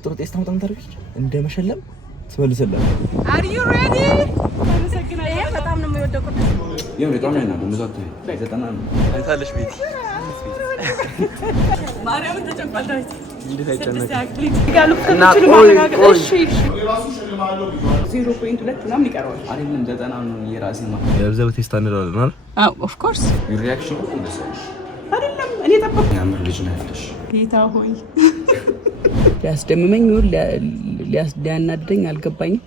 ከጥሩ ጤስ ታምጣምታረች እንደመሸለም ትመልሰላል። Are you ready? ይሄ በጣም ነው የሚወደው ቁጥር ይሄ በጣም ነው እንደዛት ዘጠና ነው አይታለሽ ቤት ማርያምን ተጨንቋለች እንዴት አይጨነቅም ይጋሉ ከመችሉ ማረጋገጥ እሺ 0.2 ምናምን ይቀራል አይደለም 90 ነው የራሴ ማለት የብዛው ቴስት አንደራለናል አው ኦፍ ኮርስ ሪአክሽን እንደሰሽ አይደለም እኔ ተጠብቅ ያምር ልጅ ነው ያለሽ ጌታ ሆይ ሊያስደምመኝ ወይ ሊያናደኝ አልገባኝም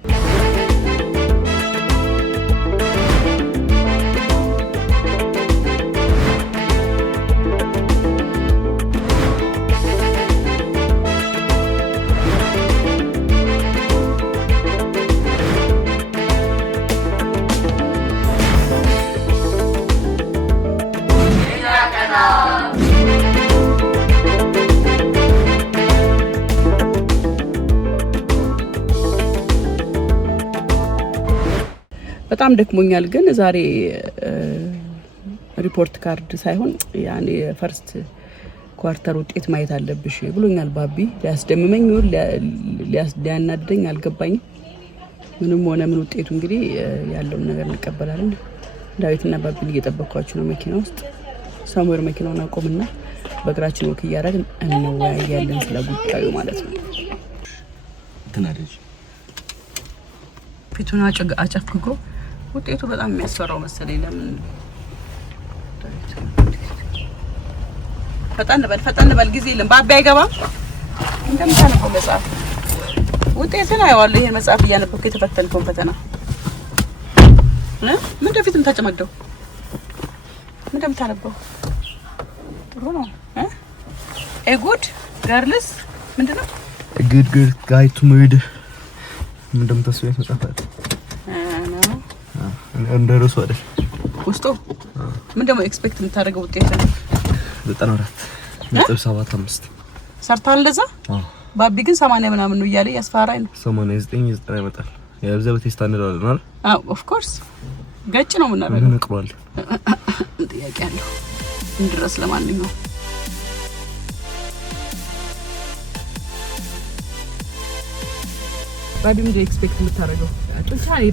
በጣም ደክሞኛል ግን ዛሬ ሪፖርት ካርድ ሳይሆን ያኔ ፈርስት ኳርተር ውጤት ማየት አለብሽ ብሎኛል ባቢ ሊያስደምመኝ ወይ ሊያናደኝ አልገባኝም ምንም ሆነ ምን ውጤቱ እንግዲህ ያለውን ነገር እንቀበላለን ዳዊትና ባቢን እየጠበቅኳቸው ነው መኪና ውስጥ ሳሙኤል መኪናውን አቆምና በእግራችን ወክ እያደረግን እንወያያለን ስለ ጉዳዩ ማለት ነው ተናደጅ ፊቱን አጨፍግጎ ውጤቱ በጣም የሚያስፈራው መሰለኝ ለምን ፈጠን በል ጊዜ የለም ባቢ አይገባም እንደምታነበው መጽሐፍ ውጤቱን አይዋለሁ ይሄን መጽሐፍ እያነበብኩ የተፈተንኩን ፈተና ምን እንደፊትም ተጨመደው ምን እንደምታነበው ጥሩ ነው ኤ ጉድ ገርልስ ምንድነው ጉድ ጋይ ቱ ሙድ ምን እንደምታስበው መጽሐፍ እንደረሱ አይደል ውስጡ ምን ደሞ ኤክስፔክት የምታደርገው ውጤት ነው 94.75 ሰርታል እንደዛ ባቢ ግን 80 ምናምን ነው እያለ ያስፈራራኝ ነው 89 90 ይመጣል የብዛው ቴስት አንደራለናል አው ኦፍ ኮርስ ገጭ ነው ምናረጋው ነቅሯል ጥያቄ አለው እንድረስ ለማንኛውም ባቢ ምን ኤክስፔክት የምታደርገው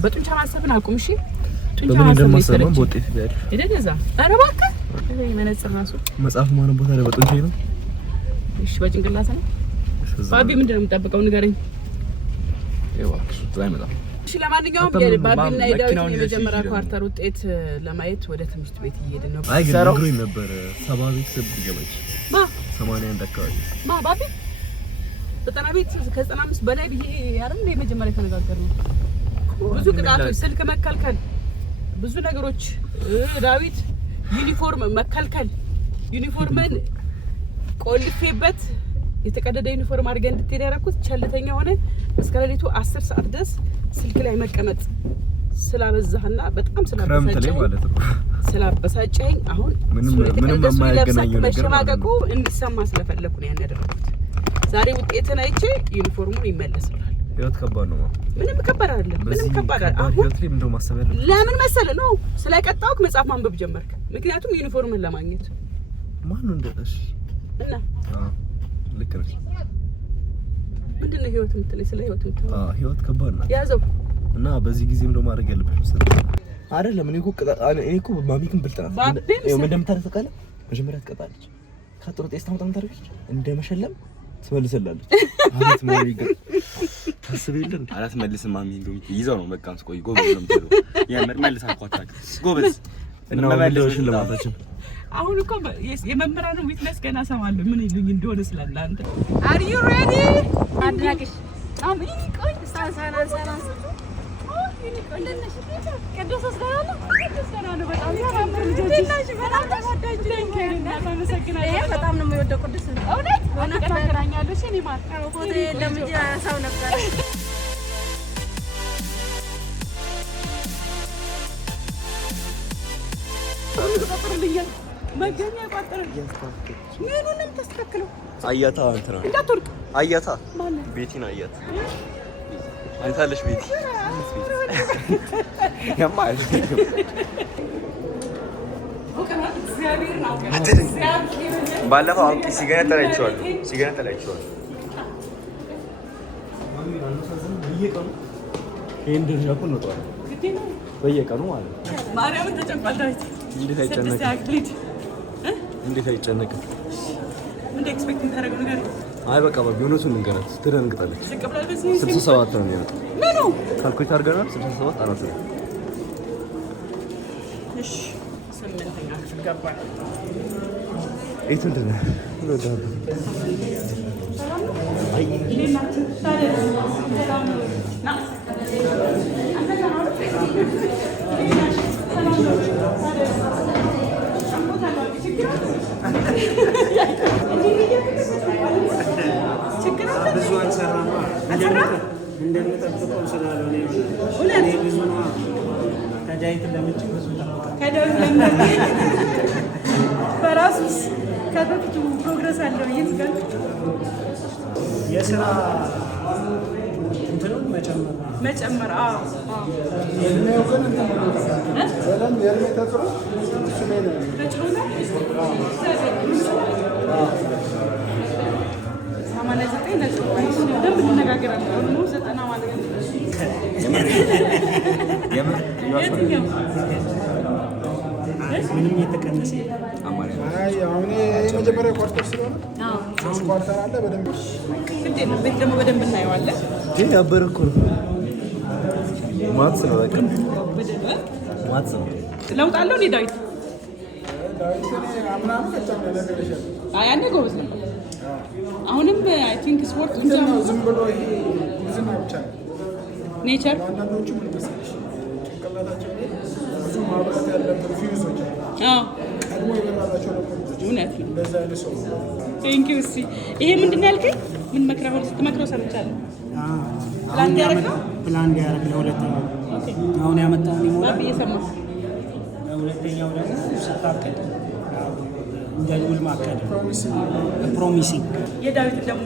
በጡንቻ ማሰብን አቁም እሺ ጡንቻ ማሰብ ነው ቦት ይላል እደዛ ኧረ እባክህ ይሄ መነጽር ራሱ መጽሐፍ ማን ቦታ ላይ በጡንቻ ነው እሺ በጭንቅላት ነው ባቢ ምንድነው የምጠብቀው ንገረኝ ይዋክሽ ዛይመጣ እሺ ለማንኛውም የባቢና የዳዊት የመጀመሪያ ኳርተር ውጤት ለማየት ወደ ትምህርት ቤት እየሄድን ነው አይ ግን ነግሮኝ ነበር 70 ቤት ሰብ ይገባች 81 አካባቢ ባቢ 90 ቤት ከ95 በላይ ብዬ አይደል የመጀመሪያ ተነጋገርነው ብዙ ቅጣቶች ስልክ መከልከል ብዙ ነገሮች ዳዊት ዩኒፎርም መከልከል ዩኒፎርምን ቆልፌበት የተቀደደ ዩኒፎርም አድርገን እንድትሄድ ያደረኩት ቸልተኛ ሆነ እስከ ሌሊቱ 10 ሰዓት ድረስ ስልክ ላይ መቀመጥ ስላበዛህና በጣም ስላበሳጨኝ አሁን ምንም የማያገናኘው ነገር መሸማቀቁ እንዲሰማ ስለፈለኩ ነው ያን ያደረኩት ዛሬ ውጤትን አይቼ ዩኒፎርሙን ይመለስልሃል ህይወት ከባድ ነው ምንም ከባድ አይደለም ምንም ከባድ አይደለም ህይወት ላይ ምንድነው ማሰብ ያለብህ ለምን መሰለህ ነው ስለቀጣውክ መጽሐፍ ማንበብ ጀመርክ ምክንያቱም ዩኒፎርምን ለማግኘት ማን ነው እንደሽ እና ልክ ነሽ ምንድነው ህይወት የምትለኝ ስለ ህይወት የምትለኝ ህይወት ከባድ ነው ያዘው እና በዚህ ጊዜ ምንድነው ማድረግ ያለብሽ መሰለህ አይደለም እኔ እኮ ማሚክን ብልጣት ምን እንደምታደርግ መጀመሪያ ትቀጣለች ከጥሩ ጤስ ታምጣምታረች እንደመሸለም ትመልሰላለች አለት ማሚ ግን ታስበይልን አላት መልስም ማሚ እንደውም ይዘው ነው በቃ ስቆይ ጎበዝ ነው የምትለው ያመር መልስ አቋታክ ጎበዝ እና መመለስሽን ለማታችን አሁን እኮ የመምራኑ ዊትነስ ገና ሰማለሁ ምን ይሉኝ እንደሆነ ስለላንተ Are you ready? አድናቂሽ ማሚ ቆይ ሳሳና ቅዱስ በጣም ነው የሚወደው ቅዱስ እውነት እውነት ተገናኛለሽ እኔ ማለት ፎቶ ለምጂ ያሳው ነበር መገኛ ይቆጥር ምኑንም ተስተካክለው አያታ እንትና እንዳትወርቅ አያታ ቤቲን አያታ አይታለሽ ቤቲ ያማል ባለፈው አውቂ ሲገነጠላችኋል በየቀኑ ይሄን ድርሻ እኮ ነው ተዋል በየቀኑ ማለት ነው። ማርያምን ተጨንቋል ዳዊት። እንዴት አይጨነቅም? እንዴት አይጨነቅም? ምን ኤክስፔክት ታደርገው ነገር? አይ በቃ በእውነቱን እንገራት ትደንግጣለች። 67 ነው የሚያመጣው። ምኑ ካልኩሌት አድርገናል። 67 አራት ነው። እሺ 8ኛ ክፍል ገባን። እት እንደ ነው አይ ብዙ አልሰራማ እንደምጠብቀው ስላልሆነ እኔ ብዙ ነው ከዳዊት ለምጭ ብዙ ከዳዊት በራሱስ ከበፊቱ ፕሮግረስ አለው። ይዝጋል የስራ እንትኑን መጨመር አዎ የኔው ግን ሰላም የርሜ ተጥሮ እሱ ላይ ነው ተጭሮና ምንም የተቀነሰ አይ አሁን የመጀመሪያ ኳርተር ስለሆነ ሶስት ኳርተር አለ። በደንብ ቤት ደግሞ በደንብ እናየዋለን። ግን ያበረ እኮ ነው ማትስ ነው በቃ ማትስ ነው። ለውጥ አለው እንዴ ዳዊት? አምናም ከተማ ለገለሻል። አይ አንዴ ጎበዝ ነው። አሁንም አይ ቲንክ ስፖርት ዝም ብሎ ይሄ ዝም ብቻ ኔቸር አንዳንዶቹ ምን መሰለሽ ጭንቅላታቸው ብዙ ማብራት ያለበት ፊውዞች ቀድሞ የበራላቸው ነገሮች እውነት ነው። በዛ ያለ ሰው ቴንክ ዩ። እሺ ይሄ ምንድን ነው ያልከኝ? ምን መክረው ስትመክረው ሰምቻለሁ። ፕላን ያደረገው ለሁለተኛው አሁን ያመጣውን ይሞላል እየሰማሁ ለሁለተኛው ደግሞ ስታቀድ እንደውል ማቀድ ፕሮሚሲንግ የዳዊት ደግሞ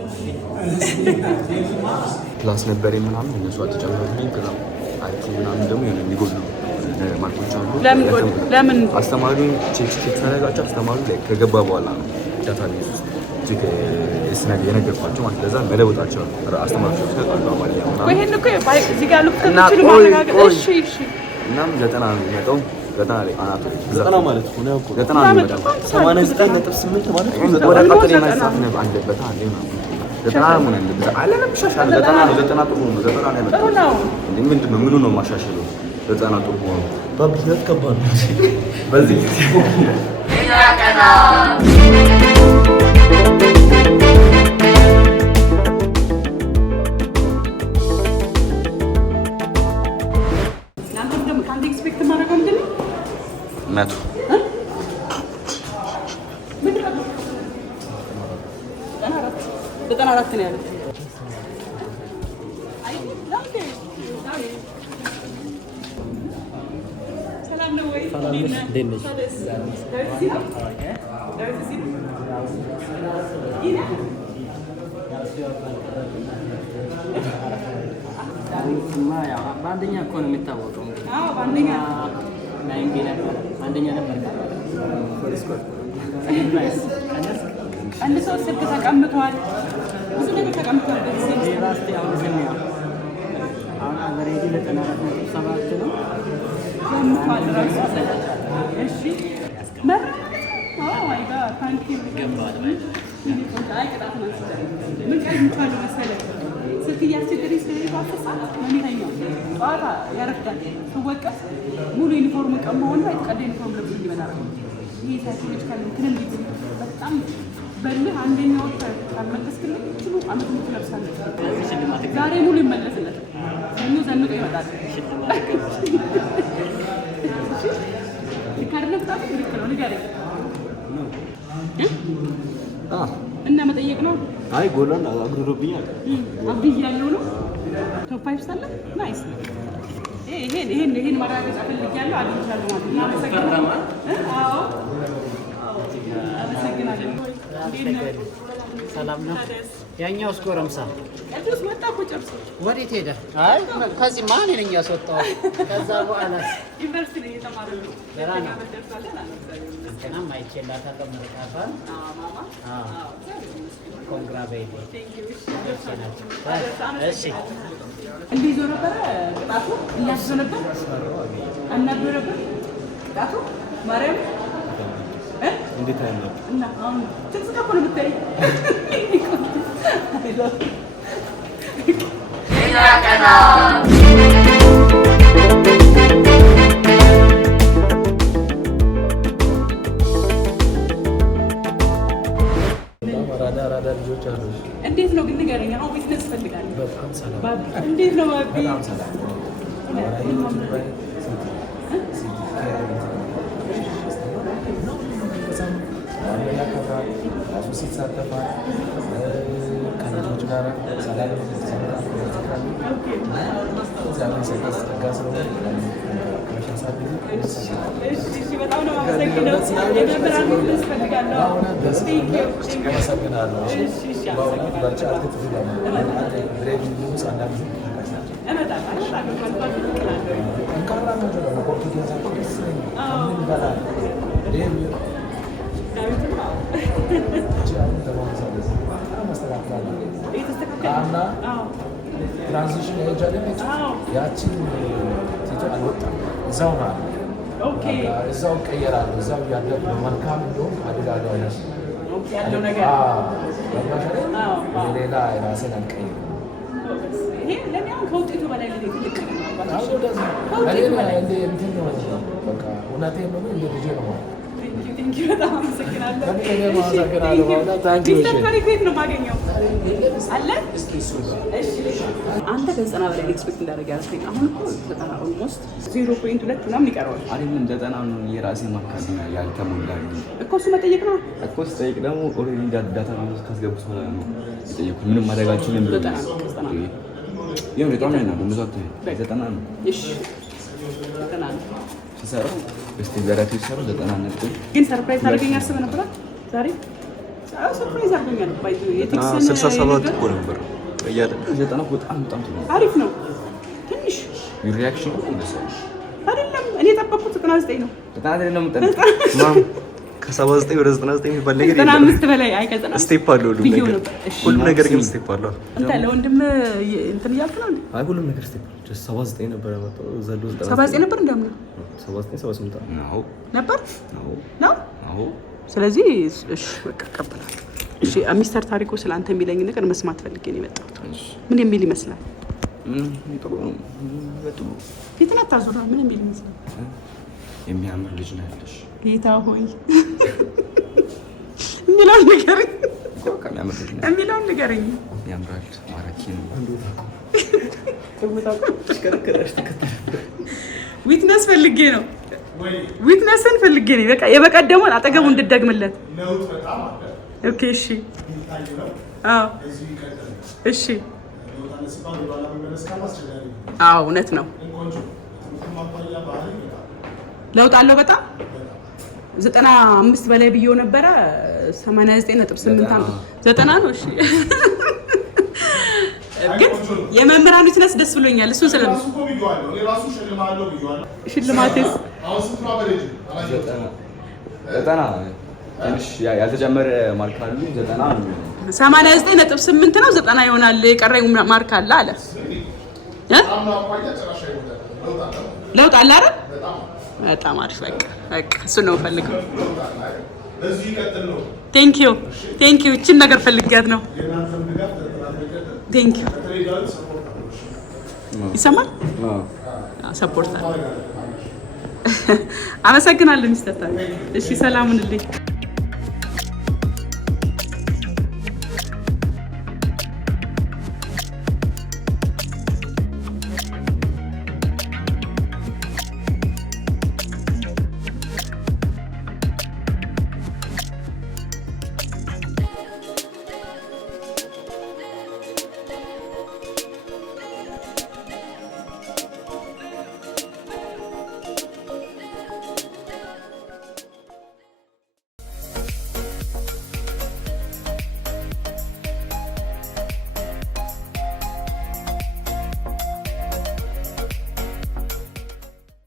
ክላስ ነበር ምናምን እነሱ አትጨምሩልኝ ከዛ አይቲ ምናምን ደግሞ የሆነ የሚጎሉ ማርኮች አሉ። ለምን አስተማሪውን ቼክ ታደርጋቸው አስተማሪው ላይ ከገባ በኋላ ነው ዳታ ቤዝ ውስጥ ቼክ እስነግ የነገርኳቸው ማለት ለዛ መለወጣቸው አስተማሪዎች ተቃሉ አማርኛ ምናምን ይሄን እኮ እዚህ ጋር ልክ ተችሉ ማረጋገጥ እሺ እናም 90 ነው የሚመጣው 90 ላይ አናቱ 90 ማለት ነው ነው 90 ነው የሚመጣው 89.8 ማለት ነው። ወደ ቀጥታ የማይሳት ነው አለበት አለ ነው 90 ነው ያለበት አለለም ሻሻለ 90 ነው 90 ጥሩ ነው 90 ላይ መጣ ነው እንዴ ምንድነው ምኑ ነው ማሻሻለው 90 ጥሩ ነው ባብለት ከባድ ነው በዚህ ያቀና መቶ ዘጠና አራት ነው ያለው። ሰላም ነው ወይ? በአንደኛ እኮ ነው የሚታወቀው። አዎ በአንደኛ ናይንቲ ነበር አንደኛ ነበር። አንድ ሰው ስልክ ተቀምጧል፣ ብዙ ነገር ተቀምጧል። ዩኒቨርሲቲ አሁን ስንያው አሁን አቨሬጅ 94.7 ነው ተቀምጧል ራሱ። እሺ መራ ማይ ጋድ ታንክ ዩ ገባል ማለት አይ ቅጣት ነው። ምን ቀይቷል መሰለህ ስልክ እያስቸገረኝ ስለሚባሰሳ ማንኛው ጧታ ያረፍዳል ተወቀስ ሙሉ ዩኒፎርም ቀመውና የተቀደ ዩኒፎርም ለብሶ ይመጣል። ይሄ ሳይኮሎጂካል እንትን እንዴት በጣም በልህ አንደኛው ካልመለስክልኝ ሁሉ አመት ሙሉ ለብሳለች። ዛሬ ሙሉ ይመለስለት ዘኑ ዘንጦ ይመጣል። ይካርነ በጣም ትክክል ነው ንገረኝ እና መጠየቅ ነው። አይ ጎላን አግሩብኛል አብይ ያለው ነው ቶፕ 5 ታለ ናይስ ይሄን ማረጋገጥ ፈልጊያለሁ አግኝቻለሁ ማለት ነው። አመሰግናለሁ። አዎ አመሰግናለሁ። ሰላም ነው። ያኛው ጎረምሳ ቅዱስ መጣ እኮ ጨርሶ ወዴት ሄደ? አይ ከዚህ ማን ነኝ ያስወጣው? ከዛ በኋላ ዩኒቨርሲቲ ላይ የተማረ ነው። ለራና እንተናም አይቼላታለሁ መርካቷን። ማማ ኮንግራ ቤቢ ቴንክ ዩ እሺ እንዲህ ይዞ ነበረ ቅጣቱ እያዞ ነበር አናዶ ነበር ቅጣቱ ማርያም እንዴት አይነት እና አሁን ትዝቀቁ ነው ብታይ ያቀና እንዴት ነው ግን ንገረኝ። አሁን ቢዝነስ ፈልጋለሁ። በጣም ሰላም እንዴት ነው ባቢ? በጣም ሰላም በጣም ነው አመሰግናለሁ። ትራንዚሽን ያጃለች ያቺን ቲቶ አልወጣም እዛው ማለት ኦኬ እዛው ቀየራሉ እዛው ያለው መልካም ነው አደጋጋ ያስ ኦኬ ያለው ነገር ሌላ ራስን አልቀየር ይሄ ለምን ከውጤቱ በላይ ነው ትልቅ ነው በቃ እውነቴን ነው እንደ ልጅ ነው ቴንክ ዩ በጣም አመሰግናለሁ። ነው ማገኘው አለ እስኪ እሱ አንተ ከዘጠና በላይ ኤክስፔክት እንዳደረገ ያስፈኝ አሁን እኮ ዘጠና ኦልሞስት 0.2 ምናምን ይቀረዋል አይደለም። ዘጠና ነው የራሴ ማካዝ ያልተሞላ እኮ እሱ መጠየቅ ነው እኮ ስጠይቅ ደግሞ ኦልሬዲ ዳታ ነው ካስገቡት ማለት ነው ጠየቁ ምንም ማድረጋችሁንም ብሎ ዘጠና ይሄው በጣም ነው እንደዛት ዘጠና ነው እሺ ዘጠና ነው ሲሰራው በስተገራቱ ሲሰራው ዘጠና ነበር ግን ሰርፕራይዝ አድርገኝ አስበህ ነበር ዛሬ ሰርፕራይዝ አድርገኛል ባይ የቴክስን 67 እኮ ነበር ያለ ዘጠና በጣም አሪፍ ነው ትንሽ ሪአክሽን አይደለም እኔ የጠበቅኩት 99 ነው 99 ነው የምጠብቀው ከ79 ወደ 99 የሚባል ነገር የለም 95 በላይ አይከዘና ስቴፕ አለው ሁሉ ነገር ግን ስቴፕ አለው እንታ ለወንድም እንትን እያልኩ ነው አይ ሁሉም ነገር ስቴፕ 79 ነበር ያመጣው ዘሎ 79 ነበር እንደምን 79 78 ነው ነበር ነው ስለዚህ እሺ በቃ ቀበላለሁ እሺ ሚስተር ታሪኩ ስላንተ የሚለኝ ነገር መስማት ፈልጌ ነው የመጣሁት ምን የሚል ይመስላል ምን ጥሩ በጥሩ ፊትና ታዙራ ምን የሚል ይመስላል የሚያምር ልጅ ነው ያለሽ ጌታ ሆይ የሚለው ንገረኝ የሚለው ንገረኝ ያምራል ማራኪ ነው ዊትነስ ፈልጌ ነው ዊትነስን ፈልጌ ነው በቃ የበቀደሙን አጠገቡ እንድትደግምለት ኦኬ እሺ አዎ እሺ አዎ እውነት ነው ለውጥ አለው በጣም 95 በላይ ብዬው ነበረ 89.8 90 ነው እሺ ግን የመምህራኑ ትነስ ደስ ብሎኛል እሱን ስለምን ሽልማትስ ዘጠና ትንሽ ያልተጨመረ ማርክ አለ 89.8 ነው 90 ይሆናል የቀረኝ ማርክ አለ አለ ለውጥ አለ አይደል በጣም አሪፍ በቃ እሱ ነው ፈልገው ቴንክ ዩ እቺን ነገር ፈልጋት ነው ቴንክ ዩ ይሰማል ሰፖርት አመሰግናለሁ ሚስተር ታዲያ እሺ ሰላም ሁኑልኝ